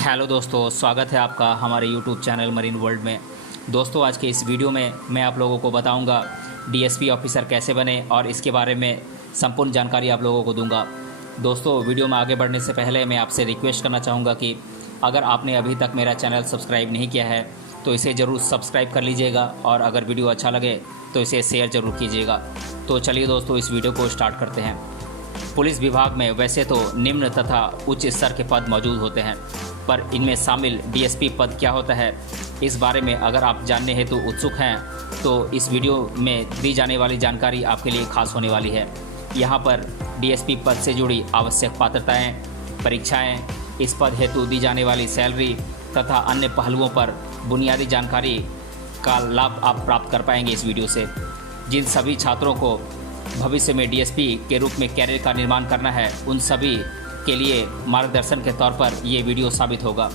Hello दोस्तों, स्वागत है आपका हमारे यूट्यूब चैनल मरीन वर्ल्ड में। दोस्तों, आज के इस वीडियो में मैं आप लोगों को बताऊंगा डीएसपी ऑफिसर कैसे बने और इसके बारे में संपूर्ण जानकारी आप लोगों को दूंगा। दोस्तों, वीडियो में आगे बढ़ने से पहले मैं आपसे रिक्वेस्ट करना चाहूँगा कि अगर आपने अभी तक मेरा चैनल सब्सक्राइब नहीं किया है तो इसे ज़रूर सब्सक्राइब कर लीजिएगा और अगर वीडियो अच्छा लगे तो इसे शेयर ज़रूर कीजिएगा। तो चलिए दोस्तों, इस वीडियो को स्टार्ट करते हैं। पुलिस विभाग में वैसे तो निम्न तथा उच्च स्तर के पद मौजूद होते हैं, पर इनमें शामिल डीएसपी पद क्या होता है, इस बारे में अगर आप जानने हेतु उत्सुक हैं तो इस वीडियो में दी जाने वाली जानकारी आपके लिए खास होने वाली है। यहाँ पर डीएसपी पद से जुड़ी आवश्यक पात्रताएं, परीक्षाएं, इस पद हेतु दी जाने वाली सैलरी तथा अन्य पहलुओं पर बुनियादी जानकारी का लाभ आप प्राप्त कर पाएंगे इस वीडियो से। जिन सभी छात्रों को भविष्य में डीएसपी के रूप में कैरियर का निर्माण करना है, उन सभी के लिए मार्गदर्शन के तौर पर ये वीडियो साबित होगा।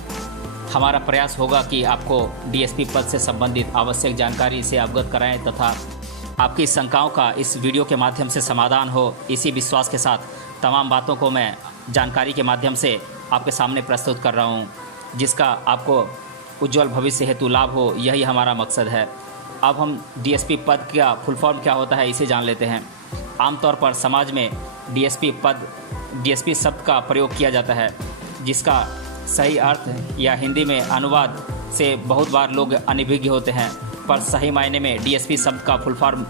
हमारा प्रयास होगा कि आपको डीएसपी पद से संबंधित आवश्यक जानकारी से अवगत कराएं तथा आपकी शंकाओं का इस वीडियो के माध्यम से समाधान हो। इसी विश्वास के साथ तमाम बातों को मैं जानकारी के माध्यम से आपके सामने प्रस्तुत कर रहा हूँ, जिसका आपको उज्जवल भविष्य हेतु लाभ हो, यही हमारा मकसद है। अब हम डीएसपी पद का फुल फॉर्म क्या होता है इसे जान लेते हैं। आमतौर पर समाज में डीएसपी शब्द का प्रयोग किया जाता है, जिसका सही अर्थ या हिंदी में अनुवाद से बहुत बार लोग अनभिज्ञ होते हैं, पर सही मायने में डीएसपी शब्द का full form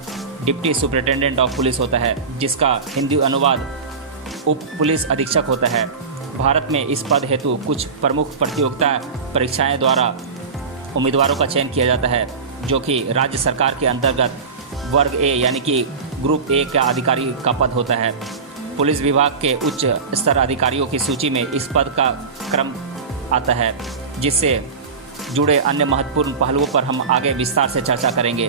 deputy superintendent of police होता है, जिसका हिंदी अनुवाद उप पुलिस अधीक्षक होता है। भारत में इस पद हेतु कुछ प्रमुख प्रतियोगिता परीक्षाएं द्वारा उम्मीदवारों का चयन किया जाता है, जो कि राज्य सरकार के अंतर्गत वर्ग ए यानी कि ग्रुप ए का अधिकारी का पद होता है। पुलिस विभाग के उच्च स्तर अधिकारियों की सूची में इस पद का क्रम आता है, जिससे जुड़े अन्य महत्वपूर्ण पहलुओं पर हम आगे विस्तार से चर्चा करेंगे।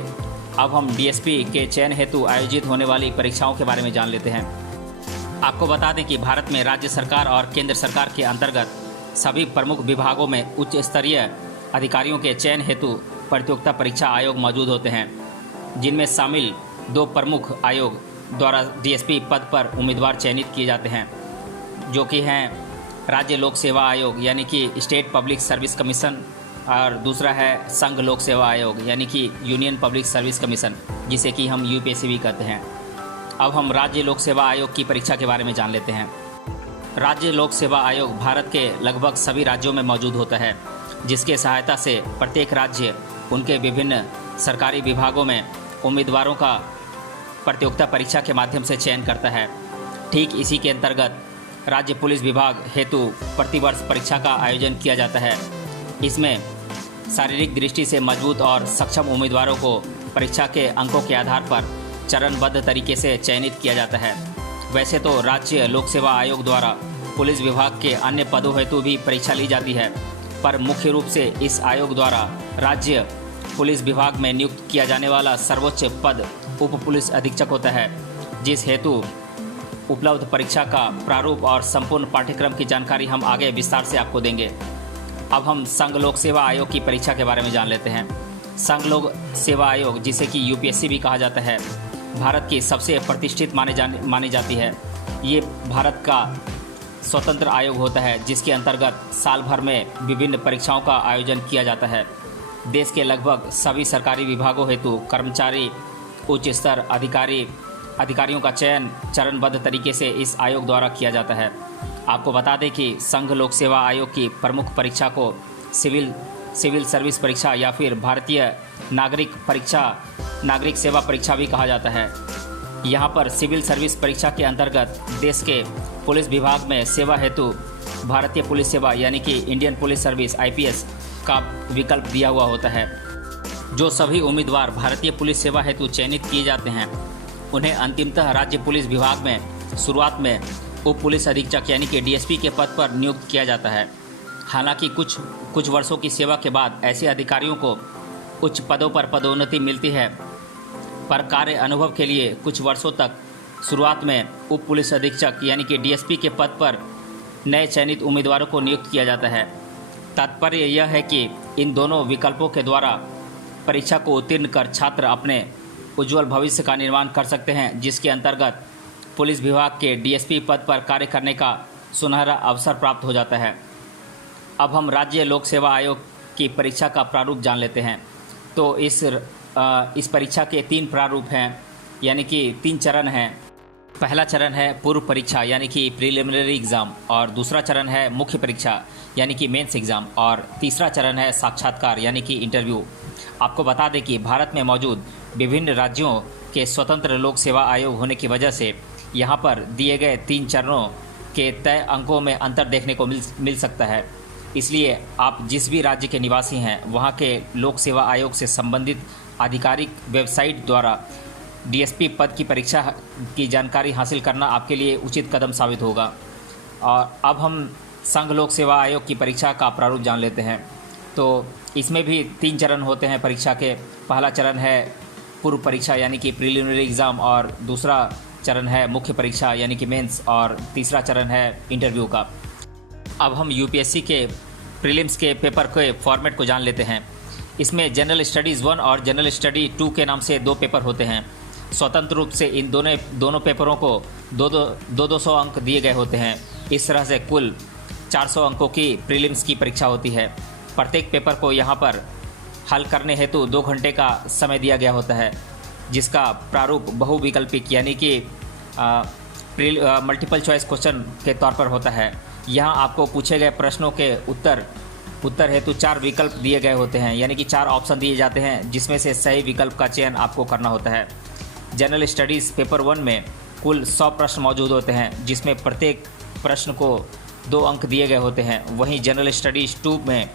अब हम डीएसपी के चयन हेतु आयोजित होने वाली परीक्षाओं के बारे में जान लेते हैं। आपको बता दें कि भारत में राज्य सरकार और केंद्र सरकार के अंतर्गत सभी प्रमुख विभागों में उच्च स्तरीय अधिकारियों के चयन हेतु प्रतियोगिता परीक्षा आयोग मौजूद होते हैं, जिनमें शामिल दो प्रमुख आयोग द्वारा डीएसपी पद पर उम्मीदवार चयनित किए जाते हैं, जो कि हैं राज्य लोक सेवा आयोग यानी कि स्टेट पब्लिक सर्विस कमीशन, और दूसरा है संघ लोक सेवा आयोग यानी कि यूनियन पब्लिक सर्विस कमीशन, जिसे कि हम यूपीएससी भी कहते हैं। अब हम राज्य लोक सेवा आयोग की परीक्षा के बारे में जान लेते हैं। राज्य लोक सेवा आयोग भारत के लगभग सभी राज्यों में मौजूद होता है, जिसके सहायता से प्रत्येक राज्य उनके विभिन्न सरकारी विभागों में उम्मीदवारों का प्रतियोगिता परीक्षा के माध्यम से चयन करता है। ठीक इसी के अंतर्गत राज्य पुलिस विभाग हेतु प्रतिवर्ष परीक्षा का आयोजन किया जाता है। इसमें शारीरिक दृष्टि से मजबूत और सक्षम उम्मीदवारों को परीक्षा के अंकों के आधार पर चरणबद्ध तरीके से चयनित किया जाता है। वैसे तो राज्य लोक सेवा आयोग द्वारा पुलिस विभाग के अन्य पदों हेतु भी परीक्षा ली जाती है, पर मुख्य रूप से इस आयोग द्वारा राज्य पुलिस विभाग में नियुक्त किया जाने वाला सर्वोच्च पद उप पुलिस अधीक्षक होता है, जिस हेतु उपलब्ध परीक्षा का प्रारूप और संपूर्ण पाठ्यक्रम की जानकारी हम आगे विस्तार से आपको देंगे। अब हम संघ लोक सेवा आयोग की परीक्षा के बारे में जान लेते हैं। संघ लोक सेवा आयोग, जिसे कि यूपीएससी भी कहा जाता है, भारत की सबसे प्रतिष्ठित मानी जाती है। ये भारत का स्वतंत्र आयोग होता है, जिसके अंतर्गत साल भर में विभिन्न परीक्षाओं का आयोजन किया जाता है। देश के लगभग सभी सरकारी विभागों हेतु कर्मचारी, उच्च स्तर अधिकारियों का चयन चरणबद्ध तरीके से इस आयोग द्वारा किया जाता है। आपको बता दें कि संघ लोक सेवा आयोग की प्रमुख परीक्षा को सिविल सर्विस परीक्षा या फिर भारतीय नागरिक सेवा परीक्षा भी कहा जाता है। यहाँ पर सिविल सर्विस परीक्षा के अंतर्गत देश के पुलिस विभाग में सेवा हेतु भारतीय पुलिस सेवा यानी कि इंडियन पुलिस सर्विस आईपीएस का विकल्प दिया हुआ होता है। जो सभी उम्मीदवार भारतीय पुलिस सेवा हेतु चयनित किए जाते हैं, उन्हें अंतिमतः राज्य पुलिस विभाग में शुरुआत में उप पुलिस अधीक्षक यानी कि डीएसपी के पद पर नियुक्त किया जाता है। हालांकि कुछ वर्षों की सेवा के बाद ऐसे अधिकारियों को उच्च पदों पर पदोन्नति मिलती है, पर कार्य अनुभव के लिए कुछ वर्षों तक शुरुआत में उप पुलिस अधीक्षक यानी कि डीएसपी के पद पर नए चयनित उम्मीदवारों को नियुक्त किया जाता है। तात्पर्य यह है कि इन दोनों विकल्पों के द्वारा परीक्षा को उत्तीर्ण कर छात्र अपने उज्जवल भविष्य का निर्माण कर सकते हैं, जिसके अंतर्गत पुलिस विभाग के डीएसपी पद पर कार्य करने का सुनहरा अवसर प्राप्त हो जाता है। अब हम राज्य लोक सेवा आयोग की परीक्षा का प्रारूप जान लेते हैं। तो इस परीक्षा के 3 प्रारूप हैं, यानी कि 3 चरण हैं। पहला चरण है पूर्व परीक्षा यानी कि प्रीलिमिनरी एग्ज़ाम, और दूसरा चरण है मुख्य परीक्षा यानी कि मेंस एग्ज़ाम, और तीसरा चरण है साक्षात्कार यानी कि इंटरव्यू। आपको बता दें कि भारत में मौजूद विभिन्न राज्यों के स्वतंत्र लोक सेवा आयोग होने की वजह से यहाँ पर दिए गए 3 चरणों के तय अंकों में अंतर देखने को मिल सकता है। इसलिए आप जिस भी राज्य के निवासी हैं, वहाँ के लोक सेवा आयोग से संबंधित आधिकारिक वेबसाइट द्वारा डीएसपी पद की परीक्षा की जानकारी हासिल करना आपके लिए उचित कदम साबित होगा। और अब हम संघ लोक सेवा आयोग की परीक्षा का प्रारूप जान लेते हैं। तो इसमें भी 3 चरण होते हैं परीक्षा के। पहला चरण है पूर्व परीक्षा यानी कि प्रीलिमिनरी एग्ज़ाम, और दूसरा चरण है मुख्य परीक्षा यानी कि मेंस, और तीसरा चरण है इंटरव्यू का। अब हम यूपीएससी के प्रीलिम्स के पेपर के फॉर्मेट को जान लेते हैं। इसमें जनरल स्टडीज़ 1 और जनरल स्टडी 2 के नाम से 2 पेपर होते हैं। स्वतंत्र रूप से इन दोनों पेपरों को 200 अंक दिए गए होते हैं। इस तरह से कुल 400 अंकों की प्रीलिम्स की परीक्षा होती है। प्रत्येक पेपर को यहाँ पर हल करने हेतु 2 घंटे का समय दिया गया होता है, जिसका प्रारूप बहुविकल्पिक यानी कि मल्टीपल चॉइस क्वेश्चन के तौर पर होता है। यहाँ आपको पूछे गए प्रश्नों के उत्तर हेतु 4 विकल्प दिए गए होते हैं, यानी कि 4 ऑप्शन दिए जाते हैं, जिसमें से सही विकल्प का चयन आपको करना होता है। जनरल स्टडीज़ पेपर 1 में कुल 100 प्रश्न मौजूद होते हैं, जिसमें प्रत्येक प्रश्न को 2 अंक दिए गए होते हैं। वहीं जनरल स्टडीज़ 2 में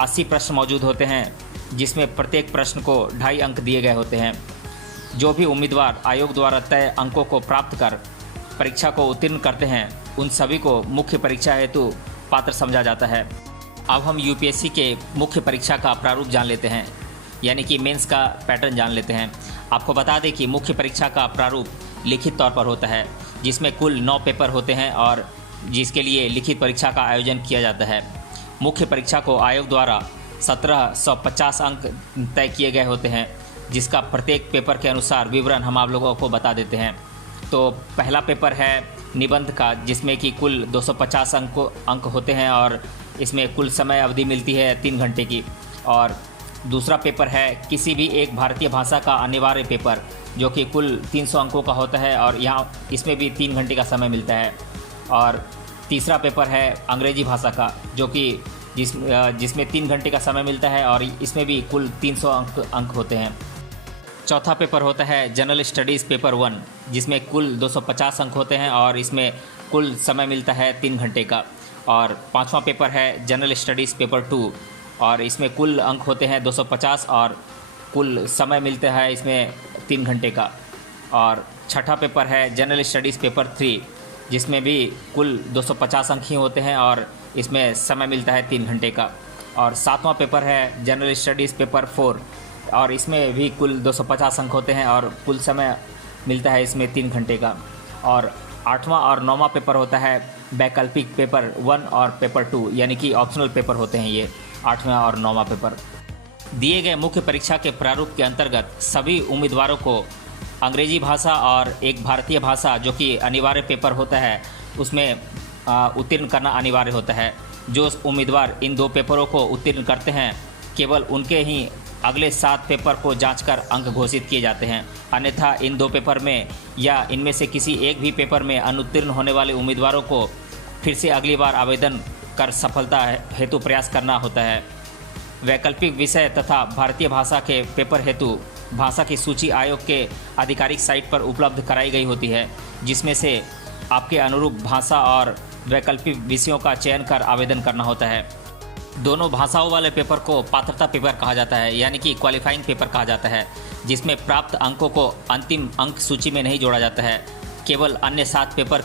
80 प्रश्न मौजूद होते हैं, जिसमें प्रत्येक प्रश्न को 2.5 अंक दिए गए होते हैं। जो भी उम्मीदवार आयोग द्वारा तय अंकों को प्राप्त कर परीक्षा को उत्तीर्ण करते हैं, उन सभी को मुख्य परीक्षा हेतु पात्र समझा जाता है। अब हम यूपीएससी के मुख्य परीक्षा का प्रारूप जान लेते हैं, यानी कि मेंस का पैटर्न जान लेते हैं। आपको बता दें कि मुख्य परीक्षा का प्रारूप लिखित तौर पर होता है, जिसमें कुल 9 पेपर होते हैं और जिसके लिए लिखित परीक्षा का आयोजन किया जाता है। मुख्य परीक्षा को आयोग द्वारा 1750 अंक तय किए गए होते हैं, जिसका प्रत्येक पेपर के अनुसार विवरण हम आप लोगों को बता देते हैं। तो पहला पेपर है निबंध का, जिसमें कि कुल 250 अंक होते हैं और इसमें कुल समय अवधि मिलती है 3 घंटे की। और दूसरा पेपर है किसी भी एक भारतीय भाषा का अनिवार्य पेपर, जो कि कुल 300 अंकों का होता है और यहाँ इसमें भी 3 घंटे का समय मिलता है। और तीसरा पेपर है अंग्रेजी भाषा का, जो कि जिसमें 3 घंटे का समय मिलता है और इसमें भी कुल 300 अंक होते हैं। चौथा पेपर होता है जनरल स्टडीज़ पेपर 1, जिसमें कुल 250 अंक होते हैं और इसमें कुल समय मिलता है 3 घंटे का। और पांचवा पेपर है जनरल स्टडीज़ पेपर 2, और इसमें कुल अंक होते हैं 250 और कुल समय मिलता है इसमें 3 घंटे का। और छठा पेपर है जनरल स्टडीज़ पेपर 3, जिसमें भी कुल 250 अंक ही होते हैं और इसमें समय मिलता है 3 घंटे का। और सातवां पेपर है जनरल स्टडीज़ पेपर 4, और इसमें भी कुल 250 अंक होते हैं और कुल समय मिलता है इसमें 3 घंटे का। और आठवां और नौवां पेपर होता है वैकल्पिक पेपर 1 और पेपर 2, यानी कि ऑप्शनल पेपर होते हैं ये 8वां और 9वां पेपर। दिए गए मुख्य परीक्षा के प्रारूप के अंतर्गत सभी उम्मीदवारों को अंग्रेजी भाषा और एक भारतीय भाषा, जो कि अनिवार्य पेपर होता है, उसमें उत्तीर्ण करना अनिवार्य होता है। जो उम्मीदवार इन 2 पेपरों को उत्तीर्ण करते हैं, केवल उनके ही अगले 7 पेपर को जांचकर अंक घोषित किए जाते हैं। अन्यथा इन 2 पेपर में या इनमें से किसी एक भी पेपर में अनुत्तीर्ण होने वाले उम्मीदवारों को फिर से अगली बार आवेदन कर सफलता हेतु प्रयास करना होता है। वैकल्पिक विषय तथा भारतीय भाषा के पेपर हेतु भाषा की सूची आयोग के आधिकारिक साइट पर उपलब्ध कराई गई होती है, जिसमें से आपके अनुरूप भाषा और वैकल्पिक विषयों का चयन कर आवेदन करना होता है। दोनों भाषाओं वाले पेपर को पात्रता पेपर कहा जाता है, यानी कि क्वालिफाइंग पेपर कहा जाता है, जिसमें प्राप्त अंकों को अंतिम अंक सूची में नहीं जोड़ा जाता है। केवल अन्य 7 पेपर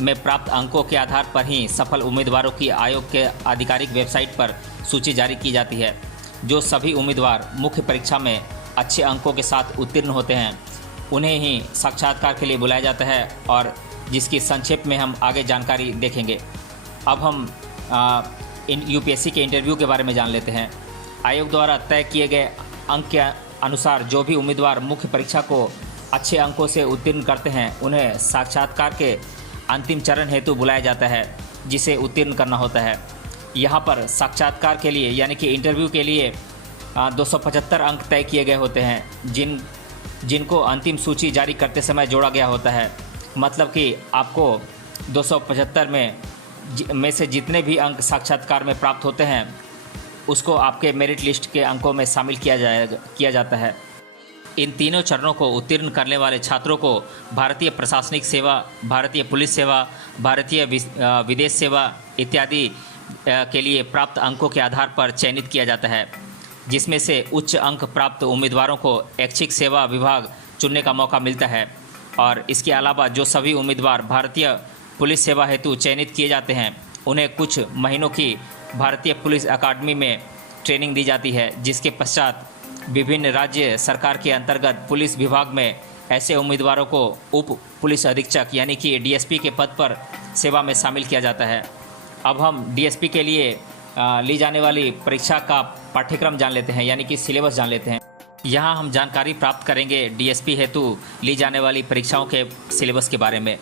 में प्राप्त अंकों के आधार पर ही सफल उम्मीदवारों की आयोग के आधिकारिक वेबसाइट पर सूची जारी की जाती है। जो सभी उम्मीदवार मुख्य परीक्षा में अच्छे अंकों के साथ उत्तीर्ण होते हैं, उन्हें ही साक्षात्कार के लिए बुलाया जाता है, और जिसकी संक्षेप में हम आगे जानकारी देखेंगे। अब हम यूपीएससी के इंटरव्यू के बारे में जान लेते हैं। आयोग द्वारा तय किए गए अंक के अनुसार जो भी उम्मीदवार मुख्य परीक्षा को अच्छे अंकों से उत्तीर्ण करते हैं, उन्हें साक्षात्कार के अंतिम चरण हेतु बुलाया जाता है, जिसे उत्तीर्ण करना होता है। यहाँ पर साक्षात्कार के लिए यानी कि इंटरव्यू के लिए 275 अंक तय किए गए होते हैं, जिनको अंतिम सूची जारी करते समय जोड़ा गया होता है। मतलब कि आपको 275 में से जितने भी अंक साक्षात्कार में प्राप्त होते हैं उसको आपके मेरिट लिस्ट के अंकों में शामिल किया जाता है। इन तीनों चरणों को उत्तीर्ण करने वाले छात्रों को भारतीय प्रशासनिक सेवा, भारतीय पुलिस सेवा, भारतीय विदेश सेवा इत्यादि के लिए प्राप्त अंकों के आधार पर चयनित किया जाता है, जिसमें से उच्च अंक प्राप्त उम्मीदवारों को ऐच्छिक सेवा विभाग चुनने का मौका मिलता है। और इसके अलावा जो सभी उम्मीदवार भारतीय पुलिस सेवा हेतु चयनित किए जाते हैं उन्हें कुछ महीनों की भारतीय पुलिस अकादमी में ट्रेनिंग दी जाती है, जिसके पश्चात विभिन्न राज्य सरकार के अंतर्गत पुलिस विभाग में ऐसे उम्मीदवारों को उप पुलिस अधीक्षक यानी कि डीएसपी के पद पर सेवा में शामिल किया जाता है। अब हम डीएसपी के लिए ली जाने वाली परीक्षा का पाठ्यक्रम जान लेते हैं, यानी कि सिलेबस जान लेते हैं। यहाँ हम जानकारी प्राप्त करेंगे डीएसपी हेतु ली जाने वाली परीक्षाओं के सिलेबस के बारे में।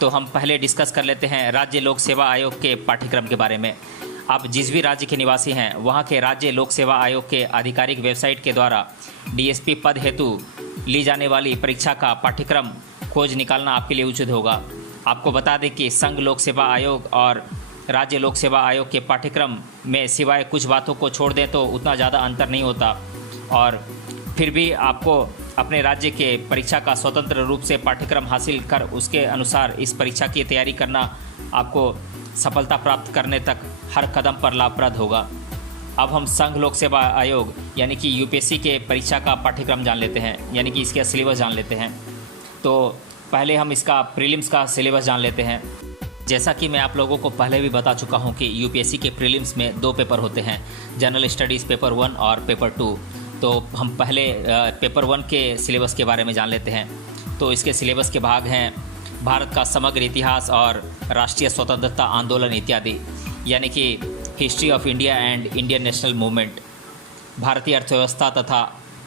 तो हम पहले डिस्कस कर लेते हैं राज्य लोक सेवा आयोग के पाठ्यक्रम के बारे में। आप जिस भी राज्य के निवासी हैं वहाँ के राज्य लोक सेवा आयोग के आधिकारिक वेबसाइट के द्वारा डीएसपी पद हेतु ली जाने वाली परीक्षा का पाठ्यक्रम खोज निकालना आपके लिए उचित होगा। आपको बता दें कि संघ लोक सेवा आयोग और राज्य लोक सेवा आयोग के पाठ्यक्रम में सिवाय कुछ बातों को छोड़ दें तो उतना ज़्यादा अंतर नहीं होता, और फिर भी आपको अपने राज्य के परीक्षा का स्वतंत्र रूप से पाठ्यक्रम हासिल कर उसके अनुसार इस परीक्षा की तैयारी करना आपको सफलता प्राप्त करने तक हर कदम पर लाभप्रद होगा। अब हम संघ लोक सेवा आयोग यानी कि यूपीएससी के परीक्षा का पाठ्यक्रम जान लेते हैं, यानी कि इसके सिलेबस जान लेते हैं। तो पहले हम इसका प्रीलिम्स का सिलेबस जान लेते हैं। जैसा कि मैं आप लोगों को पहले भी बता चुका हूं कि यूपीएससी के प्रीलिम्स में 2 पेपर होते हैं, जनरल स्टडीज़ पेपर 1 और पेपर 2। तो हम पहले पेपर 1 के सिलेबस के बारे में जान लेते हैं। तो इसके सिलेबस के भाग हैं भारत का समग्र इतिहास और राष्ट्रीय स्वतंत्रता आंदोलन इत्यादि, यानी कि history of India and Indian national movement, भारतीय अर्थव्यवस्था तथा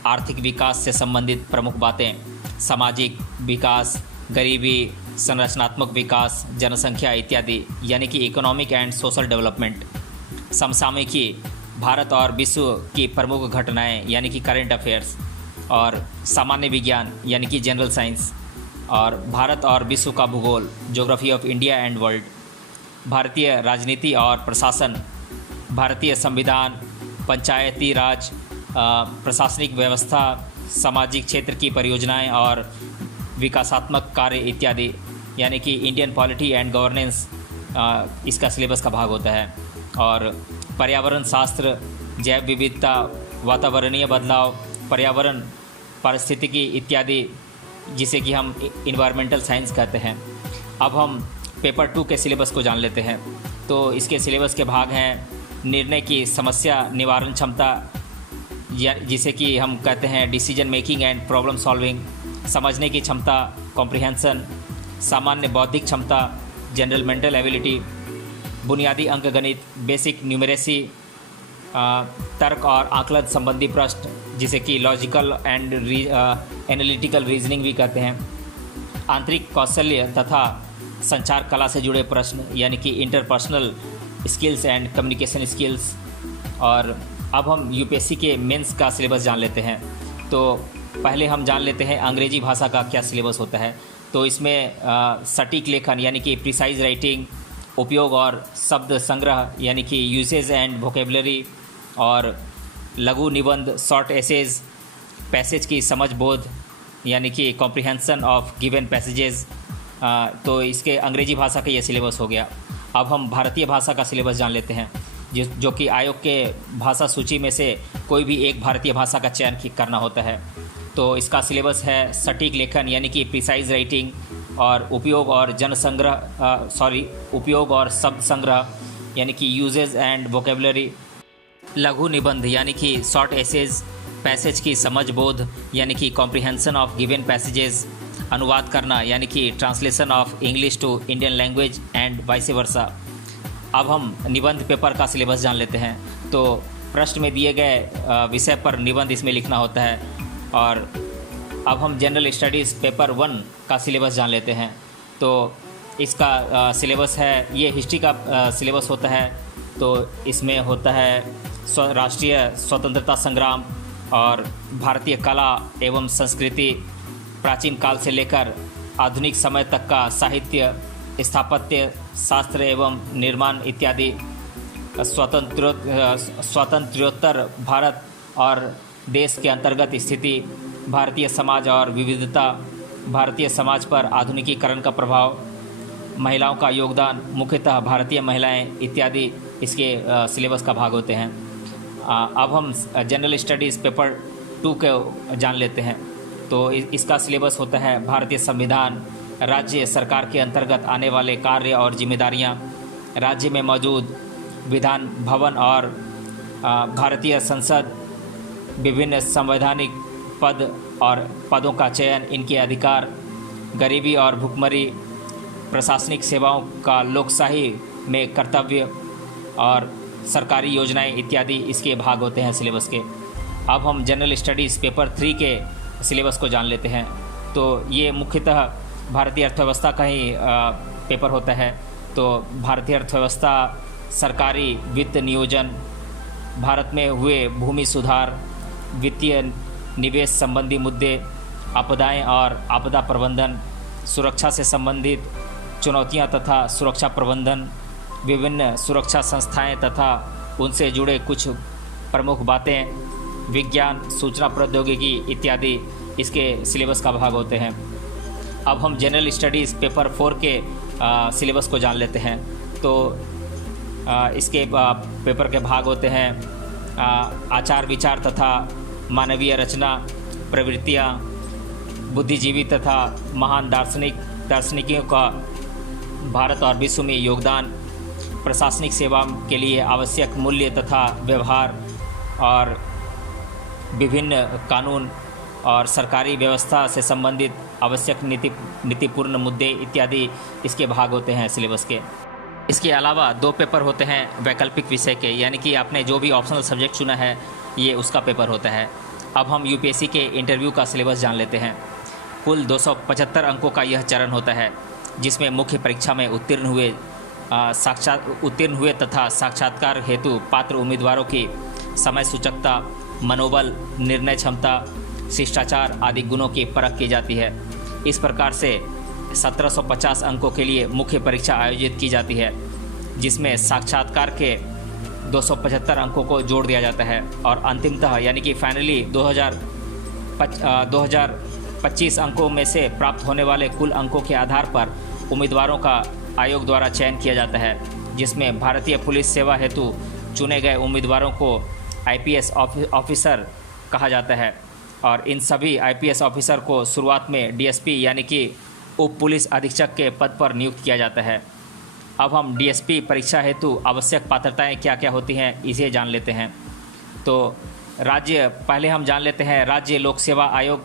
आर्थिक विकास से संबंधित प्रमुख बातें, सामाजिक विकास, गरीबी, संरचनात्मक विकास, जनसंख्या इत्यादि, यानी कि इकोनॉमिक एंड सोशल डेवलपमेंट, समसामयिकी, भारत और विश्व की प्रमुख घटनाएं यानी कि करेंट अफेयर्स, और सामान्य विज्ञान यानी कि जनरल साइंस, और भारत और विश्व का भूगोल, geography of India and world, भारतीय राजनीति और प्रशासन, भारतीय संविधान, पंचायती राज, प्रशासनिक व्यवस्था, सामाजिक क्षेत्र की परियोजनाएं और विकासात्मक कार्य इत्यादि, यानी कि इंडियन पॉलिटी एंड गवर्नेंस इसका सिलेबस का भाग होता है। और पर्यावरण शास्त्र, जैव विविधता, वातावरणीय बदलाव, पर्यावरण पारिस्थितिकी इत्यादि, जिसे कि हम इन्वायरमेंटल साइंस कहते हैं। अब हम पेपर 2 के सिलेबस को जान लेते हैं। तो इसके सिलेबस के भाग हैं निर्णय की समस्या निवारण क्षमता, जिसे कि हम कहते हैं decision making and problem solving, समझने की क्षमता, कॉम्प्रिहेंशन, सामान्य बौद्धिक क्षमता, जनरल मेंटल एबिलिटी, बुनियादी अंकगणित, बेसिक न्यूमेरेसी, तर्क और आकलन संबंधी प्रश्न, जिसे कि लॉजिकल एंड एनालिटिकल रीजनिंग भी कहते हैं, आंतरिक कौशल्य तथा संचार कला से जुड़े प्रश्न, यानी कि interpersonal skills and communication skills. और अब हम यूपीएससी के मेंस का सिलेबस जान लेते हैं। तो पहले हम जान लेते हैं अंग्रेजी भाषा का क्या सिलेबस होता है। तो इसमें सटीक लेखन यानी कि प्रिसाइज राइटिंग, उपयोग और शब्द संग्रह यानी कि यूसेज एंड वोकेबलरी, और लघु निबंध शॉर्ट एसेज, पैसेज की समझ बोध यानी कि कॉम्प्रिहेंशन ऑफ गिवन पैसेजेस। तो इसके अंग्रेजी भाषा का ये सिलेबस हो गया। अब हम भारतीय भाषा का सिलेबस जान लेते हैं, जो कि आयोग के भाषा सूची में से कोई भी एक भारतीय भाषा का चयन करना होता है। तो इसका सिलेबस है सटीक लेखन यानी कि प्रिसाइज राइटिंग, और उपयोग और शब्द संग्रह यानी कि यूजेज एंड वोकेबलरी, लघु निबंध यानी कि शॉर्ट एसेज, पैसेज की समझ बोध यानी कि कॉम्प्रिहेंशन ऑफ गिवन पैसेजेस, अनुवाद करना यानी कि translation of English to Indian language and vice versa. अब हम निबंध पेपर का सिलेबस जान लेते हैं। तो प्रश्न में दिए गए विषय पर निबंध इसमें लिखना होता है। और अब हम जनरल स्टडीज़ पेपर 1 का सिलेबस जान लेते हैं। तो इसका सिलेबस है, ये हिस्ट्री का सिलेबस होता है, तो इसमें होता है राष्ट्रीय स्वतंत्रता संग्राम और भारतीय कला एवं संस्कृति, प्राचीन काल से लेकर आधुनिक समय तक का साहित्य, स्थापत्य शास्त्र एवं निर्माण इत्यादि, स्वातंत्र्योत्तर भारत और देश के अंतर्गत स्थिति, भारतीय समाज और विविधता, भारतीय समाज पर आधुनिकीकरण का प्रभाव, महिलाओं का योगदान, मुख्यतः भारतीय महिलाएं इत्यादि इसके सिलेबस का भाग होते हैं। अब हम जनरल स्टडीज़ पेपर 2 के जान लेते हैं। तो इसका सिलेबस होता है भारतीय संविधान, राज्य सरकार के अंतर्गत आने वाले कार्य और जिम्मेदारियां, राज्य में मौजूद विधान भवन और भारतीय संसद, विभिन्न संवैधानिक पद और पदों का चयन, इनके अधिकार, गरीबी और भुखमरी, प्रशासनिक सेवाओं का लोकशाही में कर्तव्य और सरकारी योजनाएं इत्यादि इसके भाग होते हैं सिलेबस के। अब हम जनरल स्टडीज़ पेपर 3 के सिलेबस को जान लेते हैं। तो ये मुख्यतः भारतीय अर्थव्यवस्था का ही पेपर होता है। तो भारतीय अर्थव्यवस्था, सरकारी वित्त नियोजन, भारत में हुए भूमि सुधार, वित्तीय निवेश संबंधी मुद्दे, आपदाएं और आपदा प्रबंधन, सुरक्षा से संबंधित चुनौतियां तथा सुरक्षा प्रबंधन, विभिन्न सुरक्षा संस्थाएं तथा उनसे जुड़े कुछ प्रमुख बातें, विज्ञान, सूचना प्रौद्योगिकी इत्यादि इसके सिलेबस का भाग होते हैं। अब हम जनरल स्टडीज़ पेपर 4 के सिलेबस को जान लेते हैं। तो इसके पेपर के भाग होते हैं आचार विचार तथा मानवीय रचना, प्रवृत्तियाँ, बुद्धिजीवी तथा महान दार्शनिकों का भारत और विश्व में योगदान, प्रशासनिक सेवा के लिए आवश्यक मूल्य तथा व्यवहार और विभिन्न कानून और सरकारी व्यवस्था से संबंधित आवश्यक नीतिपूर्ण मुद्दे इत्यादि इसके भाग होते हैं सिलेबस के। इसके अलावा 2 पेपर होते हैं वैकल्पिक विषय के, यानी कि आपने जो भी ऑप्शनल सब्जेक्ट चुना है ये उसका पेपर होता है। अब हम यूपीएससी के इंटरव्यू का सिलेबस जान लेते हैं। कुल 275 अंकों का यह चरण होता है, जिसमें मुख्य परीक्षा में उत्तीर्ण हुए तथा साक्षात्कार हेतु पात्र उम्मीदवारों की समय सूचकता, मनोबल, निर्णय क्षमता, शिष्टाचार आदि गुणों की परख की जाती है। इस प्रकार से 1750 अंकों के लिए मुख्य परीक्षा आयोजित की जाती है, जिसमें साक्षात्कार के 275 अंकों को जोड़ दिया जाता है और अंतिमतः यानी कि फाइनली 2025 अंकों में से प्राप्त होने वाले कुल अंकों के आधार पर उम्मीदवारों का आयोग द्वारा चयन किया जाता है, जिसमें भारतीय पुलिस सेवा हेतु चुने गए उम्मीदवारों को आईपीएस ऑफिसर कहा जाता है और इन सभी आईपीएस ऑफिसर को शुरुआत में डीएसपी यानी कि उप पुलिस अधीक्षक के पद पर नियुक्त किया जाता है। अब हम डीएसपी परीक्षा हेतु आवश्यक पात्रताएं क्या क्या होती हैं इसे जान लेते हैं। तो पहले हम जान लेते हैं राज्य लोक सेवा आयोग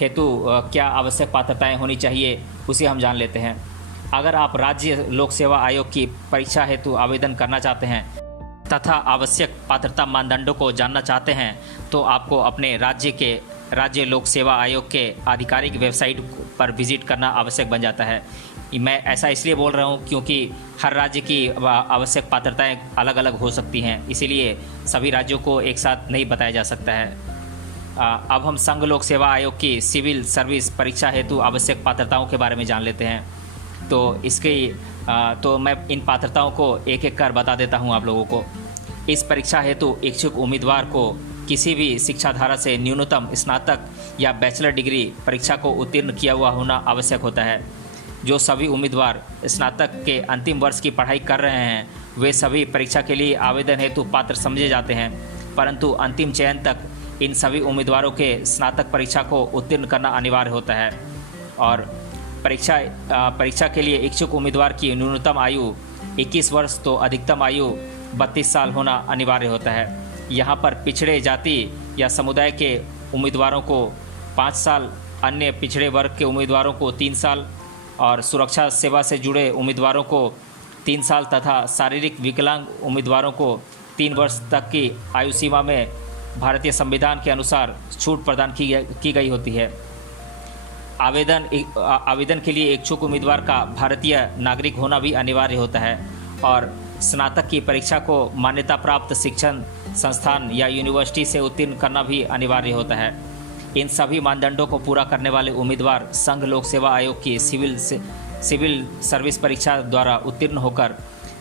हेतु क्या आवश्यक पात्रताएं होनी चाहिए, उसे हम जान लेते हैं। अगर आप राज्य लोक सेवा आयोग की परीक्षा हेतु आवेदन करना चाहते हैं तथा आवश्यक पात्रता मानदंडों को जानना चाहते हैं तो आपको अपने राज्य लोक सेवा आयोग के आधिकारिक वेबसाइट पर विजिट करना आवश्यक बन जाता है। मैं ऐसा इसलिए बोल रहा हूँ क्योंकि हर राज्य की आवश्यक पात्रताएं अलग अलग हो सकती हैं, इसीलिए सभी राज्यों को एक साथ नहीं बताया जा सकता है। अब हम संघ लोक सेवा आयोग की सिविल सर्विस परीक्षा हेतु आवश्यक पात्रताओं के बारे में जान लेते हैं। तो मैं इन पात्रताओं को एक एक कर बता देता हूं आप लोगों को। इस परीक्षा हेतु इच्छुक उम्मीदवार को किसी भी शिक्षा धारा से न्यूनतम स्नातक या बैचलर डिग्री परीक्षा को उत्तीर्ण किया हुआ होना आवश्यक होता है। जो सभी उम्मीदवार स्नातक के अंतिम वर्ष की पढ़ाई कर रहे हैं वे सभी परीक्षा के लिए आवेदन हेतु पात्र समझे जाते हैं, परंतु अंतिम चयन तक इन सभी उम्मीदवारों के स्नातक परीक्षा को उत्तीर्ण करना अनिवार्य होता है। और परीक्षा के लिए इच्छुक उम्मीदवार की न्यूनतम आयु 21 वर्ष तो अधिकतम आयु 32 साल होना अनिवार्य होता है। यहाँ पर पिछड़े जाति या समुदाय के उम्मीदवारों को 5 साल, अन्य पिछड़े वर्ग के उम्मीदवारों को 3 साल और सुरक्षा सेवा से जुड़े उम्मीदवारों को 3 साल तथा शारीरिक विकलांग उम्मीदवारों को 3 वर्ष तक की आयु सीमा में भारतीय संविधान के अनुसार छूट प्रदान की गई होती है। आवेदन के लिए इच्छुक उम्मीदवार का भारतीय नागरिक होना भी अनिवार्य होता है और स्नातक की परीक्षा को मान्यता प्राप्त शिक्षण संस्थान या यूनिवर्सिटी से उत्तीर्ण करना भी अनिवार्य होता है। इन सभी मानदंडों को पूरा करने वाले उम्मीदवार संघ लोक सेवा आयोग की सिविल सर्विस परीक्षा द्वारा उत्तीर्ण होकर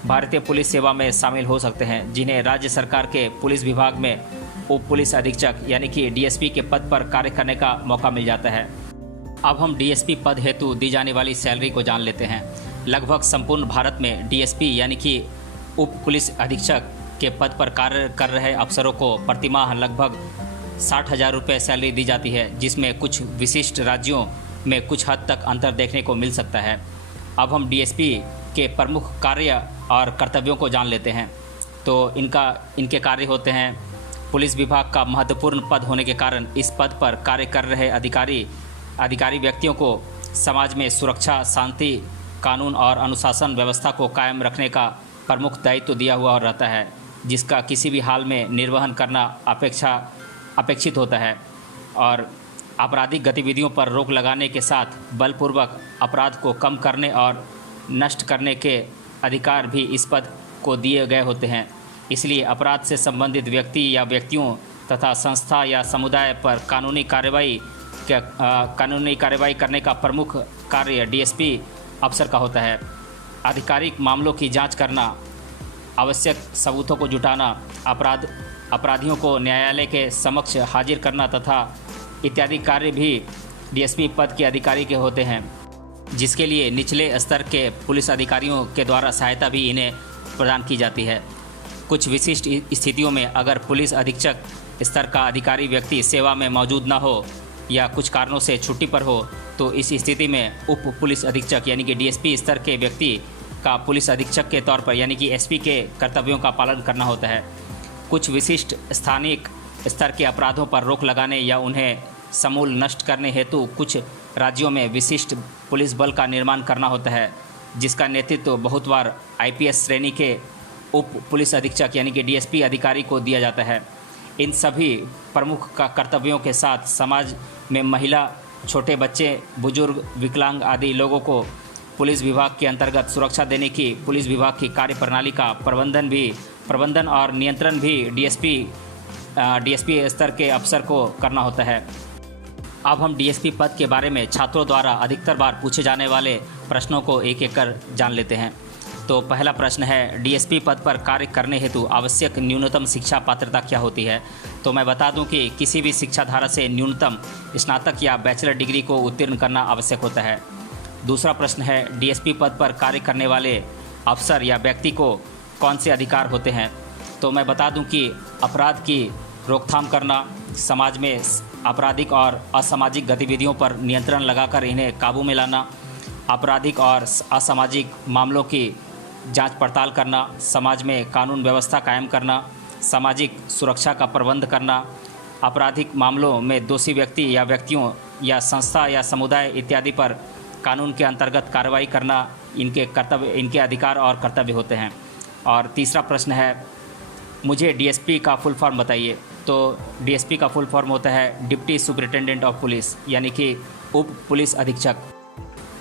भारतीय पुलिस सेवा में शामिल हो सकते हैं, जिन्हें राज्य सरकार के पुलिस विभाग में उप पुलिस अधीक्षक यानी कि डीएसपी के पद पर कार्य करने का मौका मिल जाता है। अब हम डीएसपी पद हेतु दी जाने वाली सैलरी को जान लेते हैं। लगभग संपूर्ण भारत में डीएसपी यानी कि उप पुलिस अधीक्षक के पद पर कार्य कर रहे अफसरों को प्रतिमाह लगभग 60,000 रुपये सैलरी दी जाती है, जिसमें कुछ विशिष्ट राज्यों में कुछ हद तक अंतर देखने को मिल सकता है। अब हम डीएसपी के प्रमुख कार्य और कर्तव्यों को जान लेते हैं। तो इनके कार्य होते हैं, पुलिस विभाग का महत्वपूर्ण पद होने के कारण इस पद पर कार्य कर रहे अधिकारी व्यक्तियों को समाज में सुरक्षा, शांति, कानून और अनुशासन व्यवस्था को कायम रखने का प्रमुख दायित्व दिया हुआ रहता है, जिसका किसी भी हाल में निर्वहन करना अपेक्षित होता है। और आपराधिक गतिविधियों पर रोक लगाने के साथ बलपूर्वक अपराध को कम करने और नष्ट करने के अधिकार भी इस पद को दिए गए होते हैं। इसलिए अपराध से संबंधित व्यक्ति या व्यक्तियों तथा संस्था या समुदाय पर कानूनी कार्रवाई करने का प्रमुख कार्य डीएसपी अफसर का होता है। आधिकारिक मामलों की जांच करना, आवश्यक सबूतों को जुटाना, अपराधियों को न्यायालय के समक्ष हाजिर करना तथा इत्यादि कार्य भी डीएसपी पद के अधिकारी के होते हैं, जिसके लिए निचले स्तर के पुलिस अधिकारियों के द्वारा सहायता भी इन्हें प्रदान की जाती है। कुछ विशिष्ट स्थितियों में अगर पुलिस अधीक्षक स्तर का अधिकारी व्यक्ति सेवा में मौजूद न हो या कुछ कारणों से छुट्टी पर हो, तो इस स्थिति में उप पुलिस अधीक्षक यानी कि डीएसपी स्तर के व्यक्ति का पुलिस अधीक्षक के तौर पर यानी कि एसपी के कर्तव्यों का पालन करना होता है। कुछ विशिष्ट स्थानीय स्तर के अपराधों पर रोक लगाने या उन्हें समूल नष्ट करने हेतु कुछ राज्यों में विशिष्ट पुलिस बल का निर्माण करना होता है, जिसका नेतृत्व बहुत बार आईपीएस श्रेणी के उप पुलिस अधीक्षक यानी कि डीएसपी अधिकारी को दिया जाता है। इन सभी प्रमुख कर्तव्यों के साथ समाज में महिला, छोटे बच्चे, बुजुर्ग, विकलांग आदि लोगों को पुलिस विभाग के अंतर्गत सुरक्षा देने की पुलिस विभाग की कार्यप्रणाली का प्रबंधन और नियंत्रण भी डीएसपी स्तर के अफसर को करना होता है। अब हम डीएसपी पद के बारे में छात्रों द्वारा अधिकतर बार पूछे जाने वाले प्रश्नों को एक एक कर जान लेते हैं। तो पहला प्रश्न है, डीएसपी पद पर कार्य करने हेतु आवश्यक न्यूनतम शिक्षा पात्रता क्या होती है? तो मैं बता दूं कि किसी भी शिक्षा धारा से न्यूनतम स्नातक या बैचलर डिग्री को उत्तीर्ण करना आवश्यक होता है। दूसरा प्रश्न है, डीएसपी पद पर कार्य करने वाले अफसर या व्यक्ति को कौन से अधिकार होते हैं? तो मैं बता दूं कि अपराध की रोकथाम करना, समाज में आपराधिक और असामाजिक गतिविधियों पर नियंत्रण लगाकर इन्हें काबू में लाना, आपराधिक और असामाजिक मामलों की जांच पड़ताल करना, समाज में कानून व्यवस्था कायम करना, सामाजिक सुरक्षा का प्रबंध करना, आपराधिक मामलों में दोषी व्यक्ति या व्यक्तियों या संस्था या समुदाय इत्यादि पर कानून के अंतर्गत कार्रवाई करना इनके अधिकार और कर्तव्य होते हैं। और तीसरा प्रश्न है, मुझे डीएसपी का फुल फॉर्म बताइए। तो डीएसपी का फुल फॉर्म होता है डिप्टी सुपरिटेंडेंट ऑफ पुलिस यानी कि उप पुलिस अधीक्षक।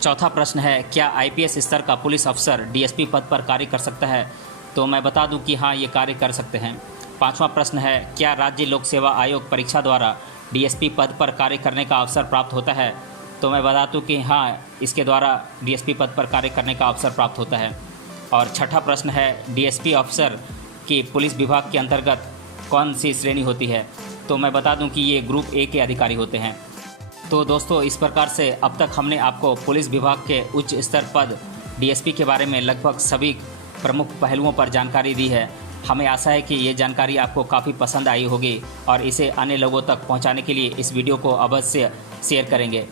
चौथा प्रश्न है, क्या आईपीएस स्तर का पुलिस अफसर डीएसपी पद पर कार्य कर सकता है? तो मैं बता दूं कि हाँ, ये कार्य कर सकते हैं। पांचवा प्रश्न है, क्या राज्य लोक सेवा आयोग परीक्षा द्वारा डीएसपी पद पर कार्य करने का अवसर प्राप्त होता है? तो मैं बता दूं कि हाँ, इसके द्वारा डीएसपी पद पर कार्य करने का अवसर प्राप्त होता है। और छठा प्रश्न है, डीएसपी अफसर की पुलिस विभाग के अंतर्गत कौन सी श्रेणी होती है? तो मैं बता दूं कि ये ग्रुप ए के अधिकारी होते हैं। तो दोस्तों, इस प्रकार से अब तक हमने आपको पुलिस विभाग के उच्च स्तर पद डीएसपी के बारे में लगभग सभी प्रमुख पहलुओं पर जानकारी दी है। हमें आशा है कि ये जानकारी आपको काफ़ी पसंद आई होगी और इसे अन्य लोगों तक पहुंचाने के लिए इस वीडियो को अवश्य शेयर करेंगे।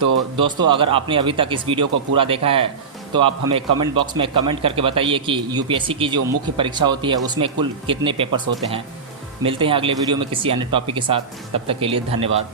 तो दोस्तों, अगर आपने अभी तक इस वीडियो को पूरा देखा है तो आप हमें कमेंट बॉक्स में कमेंट करके बताइए कि यूपीएससी की जो मुख्य परीक्षा होती है उसमें कुल कितने पेपर्स होते हैं। मिलते हैं अगले वीडियो में किसी अन्य टॉपिक के साथ। तब तक के लिए धन्यवाद।